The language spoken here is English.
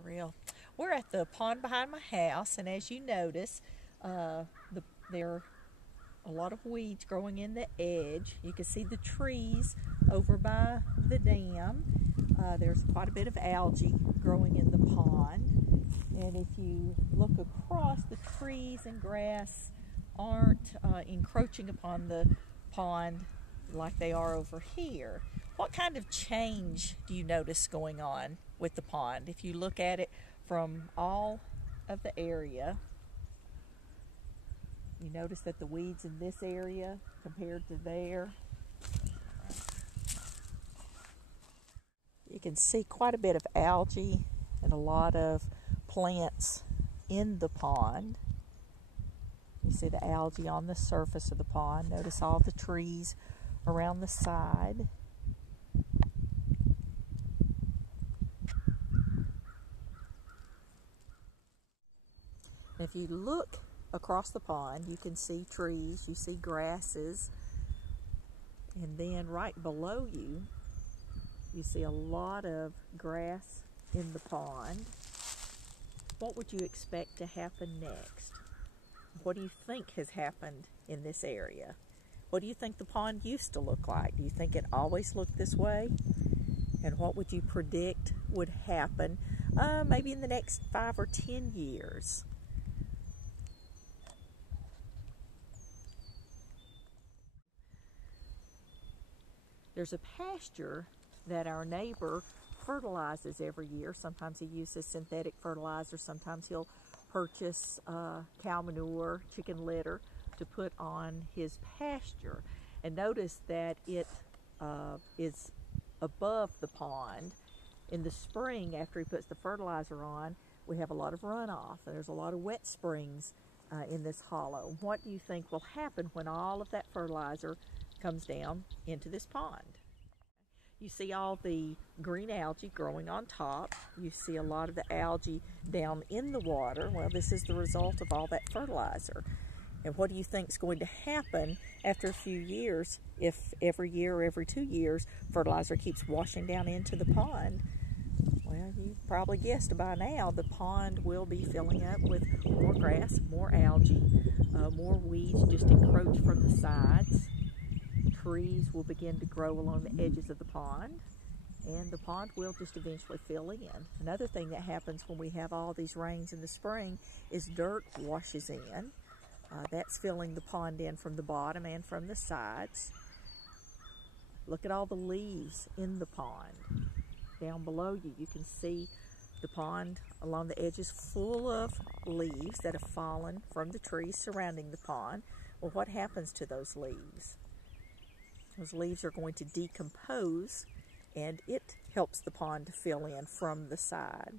For real. We're at the pond behind my house, and as you notice, there are a lot of weeds growing in the edge. You can see the trees over by the dam. There's quite a bit of algae growing in the pond. And if you look across, the trees and grass aren't encroaching upon the pond like they are over here. What kind of change do you notice going on with the pond? If you look at it from all of the area, you notice that the weeds in this area compared to there, you can see quite a bit of algae and a lot of plants in the pond. You see the algae on the surface of the pond. Notice all the trees around the side. If you look across the pond, you can see trees, you see grasses, and then right below you, you see a lot of grass in the pond. What would you expect to happen next? What do you think has happened in this area? What do you think the pond used to look like? Do you think it always looked this way? And what would you predict would happen maybe in the next 5 or 10 years? There's a pasture that our neighbor fertilizes every year. Sometimes he uses synthetic fertilizer, sometimes he'll purchase cow manure, chicken litter to put on his pasture. And notice that it is above the pond. In the spring, after he puts the fertilizer on, we have a lot of runoff, and there's a lot of wet springs in this hollow. What do you think will happen when all of that fertilizer comes down into this pond? You see all the green algae growing on top. You see a lot of the algae down in the water. Well, this is the result of all that fertilizer. And what do you think is going to happen after a few years if every year or every 2 years fertilizer keeps washing down into the pond? Well, you probably guessed by now, the pond will be filling up with more grass, more algae, more weeds just encroach from the sides. Trees will begin to grow along the edges of the pond, and the pond will just eventually fill in. Another thing that happens when we have all these rains in the spring is dirt washes in. That's filling the pond in from the bottom and from the sides. Look at all the leaves in the pond. Down below you, you can see the pond along the edges full of leaves that have fallen from the trees surrounding the pond. Well, what happens to those leaves? Those leaves are going to decompose, and it helps the pond to fill in from the side.